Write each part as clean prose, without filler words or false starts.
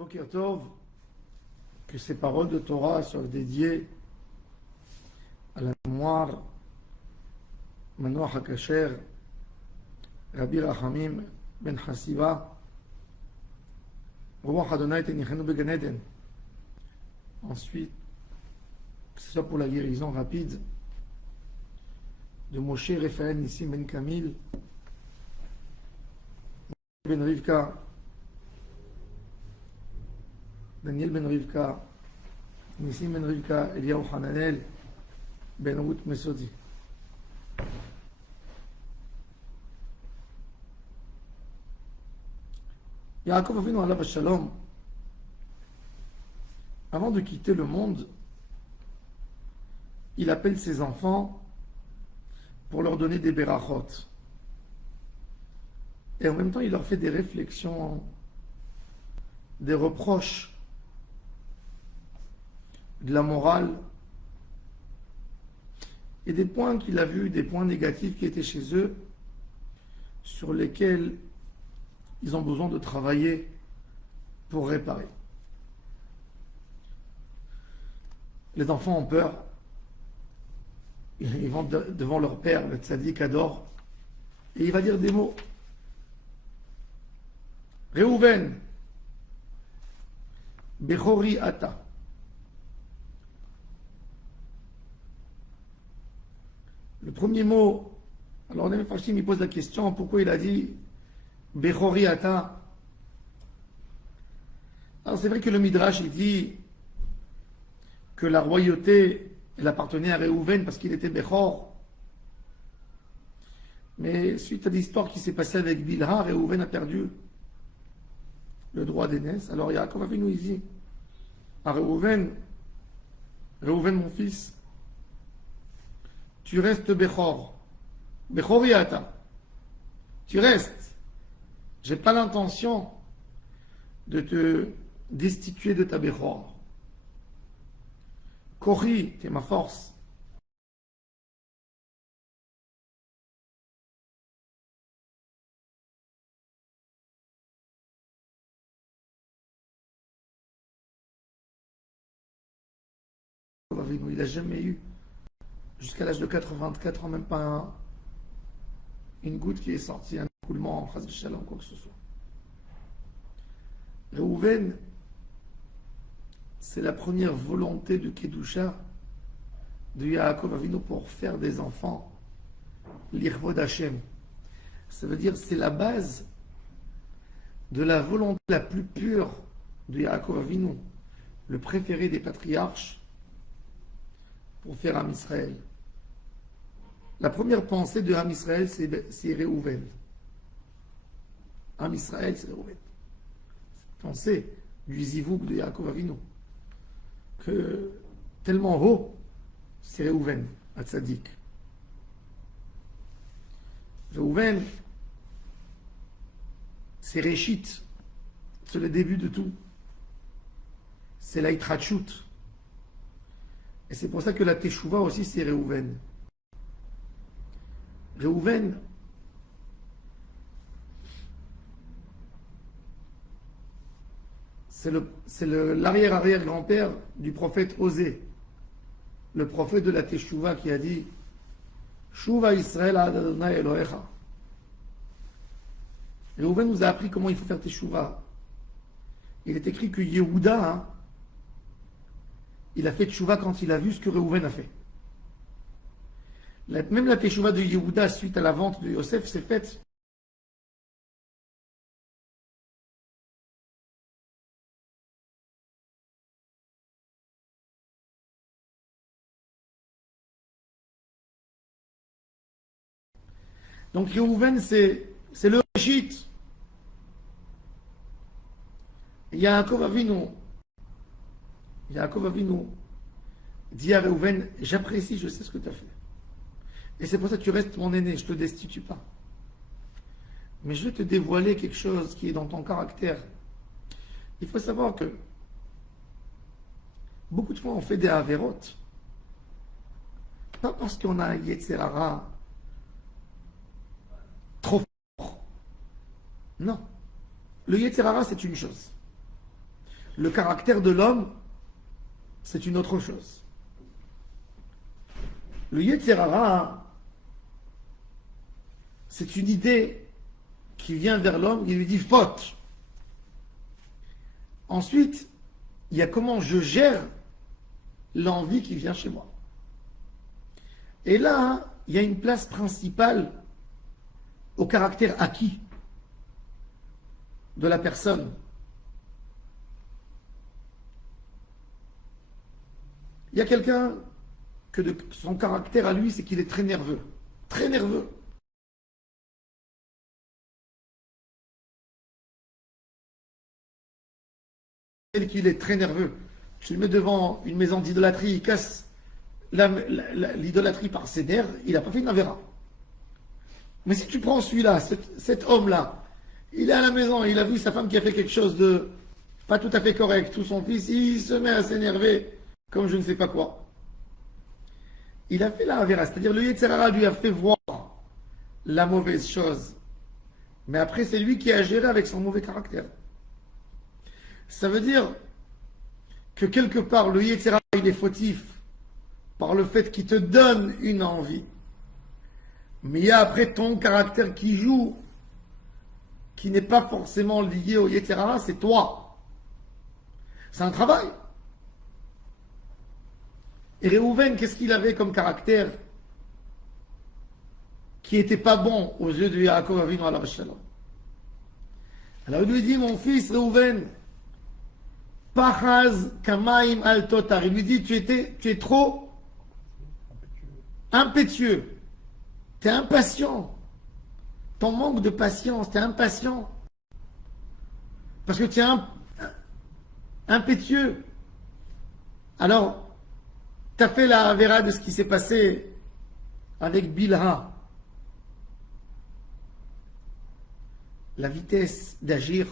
Boker Tov, que ces paroles de Torah soient dédiées à la mémoire Manoach HaKasher, Rabbi Rachamim Ben Hasiba, Ruach Adonai Tenichenu Began Eden. Ensuite, que ce soit pour la guérison rapide de Moshe Raphaël Nissim Ben Kamil, Ben Rivka, Daniel Ben Rivka, Nissim Ben Rivka, Eliyahu Hananel, Ben Ruth Mesodi. Yaakov Avinu alav shalom, avant de quitter le monde, il appelle ses enfants pour leur donner des berachot. Et en même temps, il leur fait des réflexions, des reproches, de la morale, et des points qu'il a vus, des points négatifs qui étaient chez eux, sur lesquels ils ont besoin de travailler pour réparer. Les enfants ont peur. Ils vont devant leur père, le tzaddik Ador, et il va dire des mots. Reuven, Bechori Ata. Le premier mot, alors Nehemiah Farshim il pose la question pourquoi il a dit Bechori Ata. Alors c'est vrai que le Midrash il dit que la royauté elle appartenait à Reuven parce qu'il était Bechor. Mais suite à l'histoire qui s'est passée avec Bilha, Reuven a perdu le droit d'aînesse. Alors Yaakov Avinu dit à Reuven, mon fils, tu restes Bechor. Bechori Ata. Tu restes. J'ai pas l'intention de te destituer de ta Bechor. Kori, tu es ma force. Il n'a jamais eu, jusqu'à l'âge de 84 ans, même pas une goutte qui est sortie, un écoulement en phrase de shalom, quoi que ce soit. Reuven, c'est la première volonté de Kedusha de Yaakov Avinu pour faire des enfants. L'Irvod Hashem. Ça veut dire c'est la base de la volonté la plus pure de Yaakov Avinu, le préféré des patriarches, pour faire Am Israël. La première pensée de Am Israël, c'est Reuven. Am Israël, c'est Reuven. Pensée du Zivouk de Yaakov Avinu. Que tellement haut, c'est Reuven, à Tzadik. Reuven, c'est Réchit, c'est le début de tout. C'est la Itrachut. Et c'est pour ça que la Teshuvah aussi, c'est Reuven. Reuven, c'est l'arrière-arrière-grand-père du prophète Osée, le prophète de la Teshuvah qui a dit Shuva Israël ad Adonai Elohecha. Reuven nous a appris comment il faut faire Teshuvah. Il est écrit que Yehuda, il a fait Teshuvah quand il a vu ce que Reuven a fait. Même la Teshuvah de Yehuda suite à la vente de Yosef s'est faite. Donc Reuven, c'est le Réchit. Yaakov Avinu dit à Reuven, j'apprécie, je sais ce que tu as fait. Et c'est pour ça que tu restes mon aîné, je ne te destitue pas. Mais je vais te dévoiler quelque chose qui est dans ton caractère. Il faut savoir que beaucoup de fois on fait des avérotes. Pas parce qu'on a un Yetzer Hara trop fort. Non. Le Yetzer Hara, c'est une chose. Le caractère de l'homme, c'est une autre chose. Le Yetzer Hara, c'est une idée qui vient vers l'homme, il lui dit faute. Ensuite, il y a comment je gère l'envie qui vient chez moi. Et là, il y a une place principale au caractère acquis de la personne. Il y a quelqu'un que son caractère à lui, c'est qu'il est très nerveux. Très nerveux. Qu'il est très nerveux. Tu le mets devant une maison d'idolâtrie, il casse l'idolâtrie par ses nerfs, il n'a pas fait une avéra. Mais si tu prends celui-là, cet homme-là, il est à la maison, il a vu sa femme qui a fait quelque chose de pas tout à fait correct, tout son fils, il se met à s'énerver comme je ne sais pas quoi. Il a fait la avéra, c'est-à-dire le Yetzer Hara lui a fait voir la mauvaise chose. Mais après, c'est lui qui a géré avec son mauvais caractère. Ça veut dire que quelque part, le Yetzer Hara, il est fautif par le fait qu'il te donne une envie. Mais il y a après ton caractère qui joue, qui n'est pas forcément lié au Yetzer Hara, c'est toi. C'est un travail. Et Réhouven, qu'est-ce qu'il avait comme caractère qui n'était pas bon aux yeux de Yaakov Avinu alav shalom? Alors il lui dit, mon fils Réhouven, Pachaz Kamaim al Totar. Il lui dit, tu es trop impétueux. Tu es impatient. Ton manque de patience, tu es impatient. Parce que tu es impétueux. Alors, tu as fait la vera de ce qui s'est passé avec Bilha. La vitesse d'agir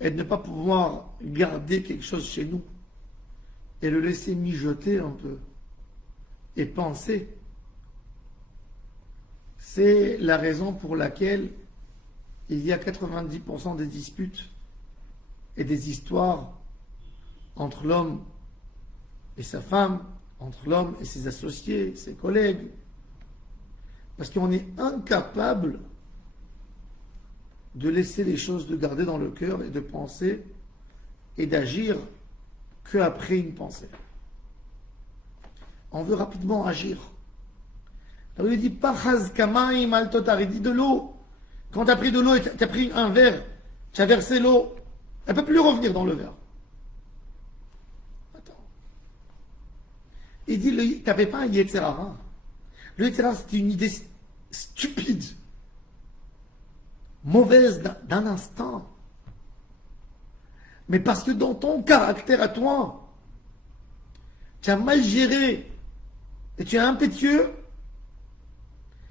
et de ne pas pouvoir garder quelque chose chez nous et le laisser mijoter un peu et penser. C'est la raison pour laquelle il y a 90% des disputes et des histoires entre l'homme et sa femme, entre l'homme et ses associés, ses collègues, parce qu'on est incapable de laisser les choses, de garder dans le cœur et de penser et d'agir qu'après une pensée. On veut rapidement agir. Alors il dit, Pachaz kamaim al totar, il dit de l'eau. Quand tu as pris de l'eau et tu as pris un verre, tu as versé l'eau, elle ne peut plus revenir dans le verre. Attends. Il dit, tu n'avais pas un Yetzer Hara. Le Yetzer Hara, c'était une idée stupide, mauvaise d'un instant. Mais parce que dans ton caractère à toi, tu as mal géré et tu es impétueux,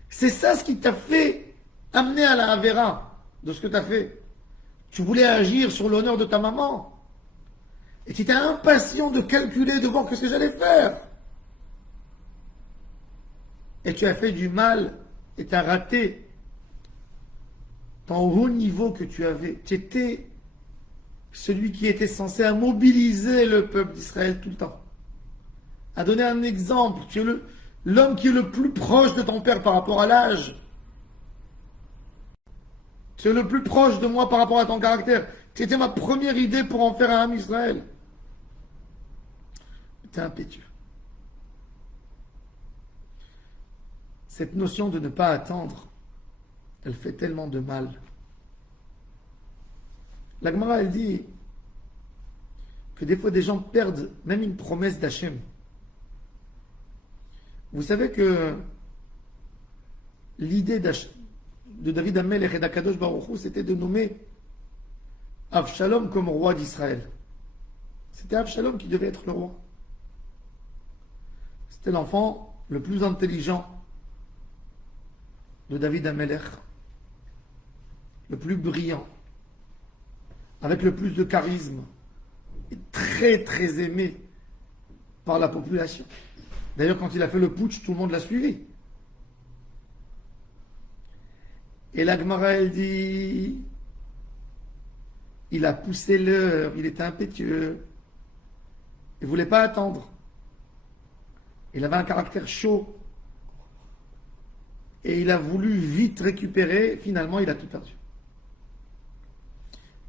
c'est ça ce qui t'a fait amener à la Avera de ce que tu as fait. Tu voulais agir sur l'honneur de ta maman. Et tu étais impatient de calculer, de voir ce que j'allais faire. Et tu as fait du mal et tu as raté ton haut niveau que tu avais. Tu étais celui qui était censé mobiliser le peuple d'Israël tout le temps. À donner un exemple, tu es l'homme qui est le plus proche de ton père par rapport à l'âge. Tu es le plus proche de moi par rapport à ton caractère. Tu étais ma première idée pour en faire un âme Israël. Tu es impétueux. Cette notion de ne pas attendre, elle fait tellement de mal. La Gemara, elle dit que des fois des gens perdent même une promesse d'Hachem. Vous savez que l'idée de David Amelech et d'Akadosh Baruch Hu, c'était de nommer Avshalom comme roi d'Israël. C'était Avshalom qui devait être le roi. C'était l'enfant le plus intelligent de David Amelech, le plus brillant, avec le plus de charisme, et très très aimé par la population. D'ailleurs, quand il a fait le putsch, tout le monde l'a suivi. Et la Gemara, elle dit il a poussé l'heure, il était impétueux. Il ne voulait pas attendre. Il avait un caractère chaud. Et il a voulu vite récupérer. Finalement, il a tout perdu.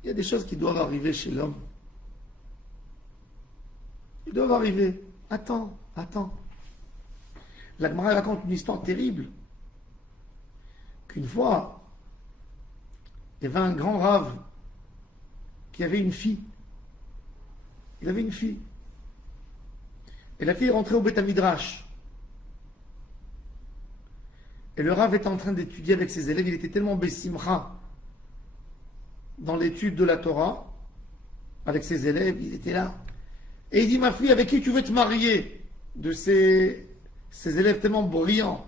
Il y a des choses qui doivent arriver chez l'homme. Ils doivent arriver. Attends. La Gemara raconte une histoire terrible. Qu'une fois, il y avait un grand rave qui avait une fille. Il avait une fille. Et la fille est rentrée au Beth Midrash. Et le Rav était en train d'étudier avec ses élèves. Il était tellement bessimcha dans l'étude de la Torah avec ses élèves. Il était là. Et il dit, ma fille, avec qui tu veux te marier? De ses élèves tellement brillants.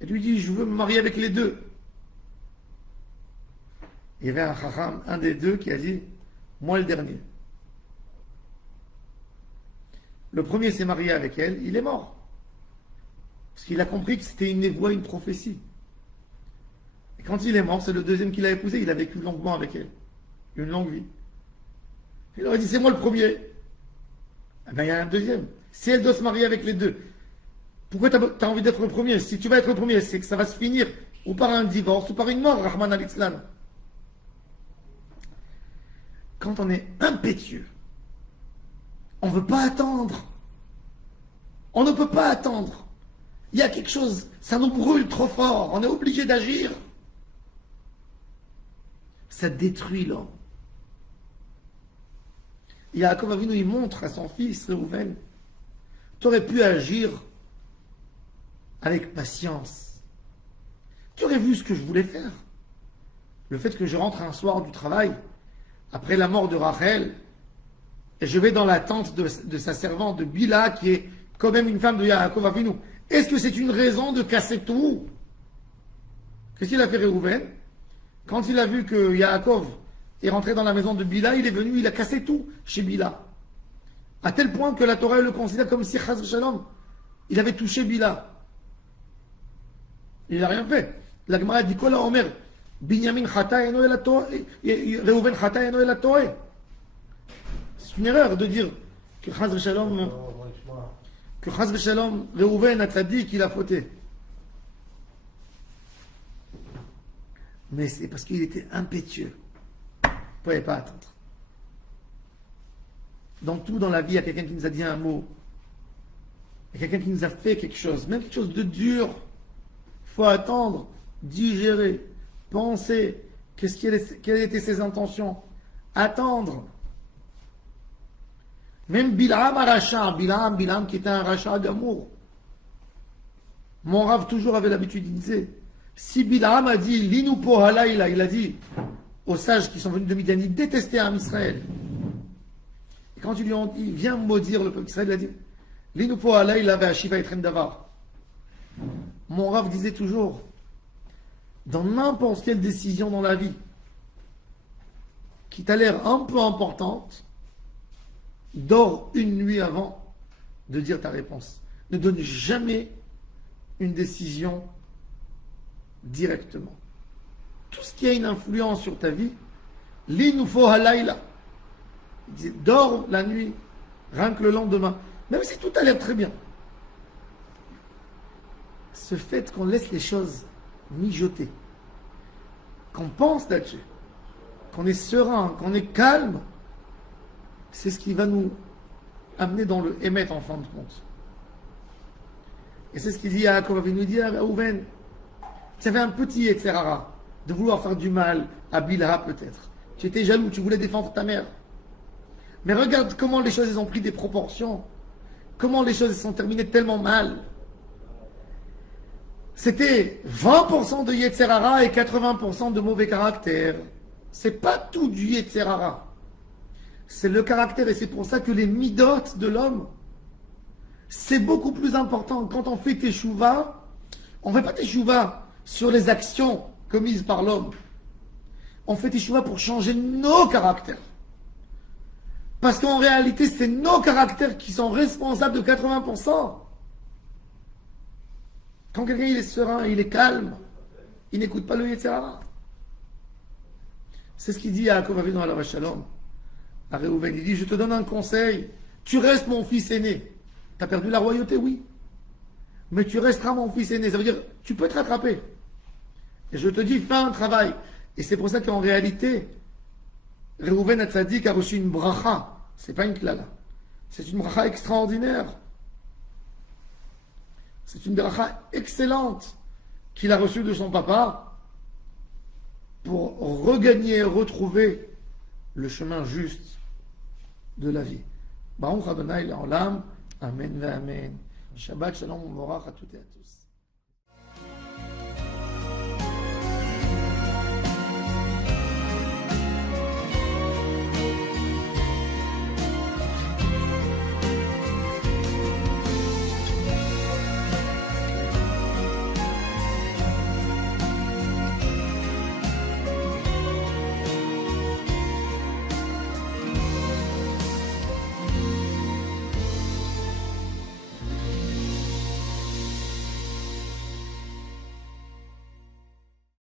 Et lui dit, je veux me marier avec les deux. Il y avait un chacham, un des deux, qui a dit, moi le dernier. Le premier s'est marié avec elle, il est mort. Parce qu'il a compris que c'était une névoie, une prophétie. Et quand il est mort, c'est le deuxième qu'il a épousé, il a vécu longuement avec elle. Une longue vie. Il leur a dit, c'est moi le premier. Eh bien, il y a un deuxième. Si elle doit se marier avec les deux, pourquoi tu as envie d'être le premier? Si tu vas être le premier, c'est que ça va se finir ou par un divorce ou par une mort, Rahman al-Islam. Quand on est impétueux, on ne veut pas attendre. On ne peut pas attendre. Il y a quelque chose, ça nous brûle trop fort. On est obligé d'agir. Ça détruit l'homme. Yaakov Avinu, il montre à son fils, Réhouven, tu aurais pu agir avec patience. Tu aurais vu ce que je voulais faire. Le fait que je rentre un soir du travail, après la mort de Rachel, et je vais dans la tente de sa servante, de Bila, qui est quand même une femme de Yaakov Avinu. Est-ce que c'est une raison de casser tout? Qu'est-ce qu'il a fait Réhouven? Quand il a vu que Yaakov est rentré dans la maison de Bila, il est venu, il a cassé tout chez Bila. À tel point que la Torah le considère comme si Chaz Shalom, il avait touché Bila. Il n'a rien fait. La Gemara dit Kola Omer, Binyamin Chata eno el Torah, Réhouven Chata eno el Torah. C'est une erreur de dire que Chaz Shalom, Réhouven a dit qu'il a fauté. Mais c'est parce qu'il était impétueux. Il ne pouvait pas attendre. Dans tout dans la vie, il y a quelqu'un qui nous a dit un mot. Il y a quelqu'un qui nous a fait quelque chose, même quelque chose de dur. Il faut attendre, digérer, penser. Quelles étaient ses intentions? Attendre. Même Bilam qui était un rachat d'amour. Mon Rav toujours avait l'habitude, il disait, si Bilam a dit, Linou po halayla, il a dit aux sages qui sont venus de Midian, ils détestaient un Israël. Et quand ils lui ont dit, viens maudire le peuple d'Israël, il a dit, Linou po halayla ve ashiva etrem davar. Mon Rav disait toujours, dans n'importe quelle décision dans la vie, qui t'a l'air un peu importante, dors une nuit avant de dire ta réponse. Ne donne jamais une décision directement. Tout ce qui a une influence sur ta vie, l'inufo halayla. Il disait, dors la nuit, rien que le lendemain. Même si tout a l'air très bien. Ce fait qu'on laisse les choses mijoter, qu'on pense là-dessus, qu'on est serein, qu'on est calme, c'est ce qui va nous amener dans le émettre en fin de compte. Et c'est ce qu'il dit à Yaakov Avinu, dit à Réhouven, tu avais un petit Yetzerara de vouloir faire du mal à Bilha peut-être. Tu étais jaloux, tu voulais défendre ta mère. Mais regarde comment les choses ont pris des proportions. Comment les choses sont terminées tellement mal. C'était 20% de Yetzerara et 80% de mauvais caractère. C'est pas tout du Yetzerara. C'est le caractère et c'est pour ça que les midotes de l'homme, c'est beaucoup plus important. Quand on fait teshuva, on ne fait pas teshuva sur les actions commises par l'homme. On fait teshuva pour changer nos caractères. Parce qu'en réalité, c'est nos caractères qui sont responsables de 80%. Quand quelqu'un il est serein, il est calme, il n'écoute pas le Yetzirah. C'est ce qu'il dit à Yaakov Avinu alav shalom, à Réhouven. Il dit, je te donne un conseil, tu restes mon fils aîné. Tu as perdu la royauté, oui. Mais tu resteras mon fils aîné. Ça veut dire, tu peux te rattraper. Et je te dis, fais un travail. Et c'est pour ça qu'en réalité, Réhouven Hatzadik a reçu une bracha. C'est pas une klala. C'est une bracha extraordinaire. C'est une bracha excellente qu'il a reçue de son papa pour regagner et retrouver le chemin juste de la vie. Baruch Adonai Le'olam. Amen, Amen. Shabbat Shalom, Morach à toutes et à tous.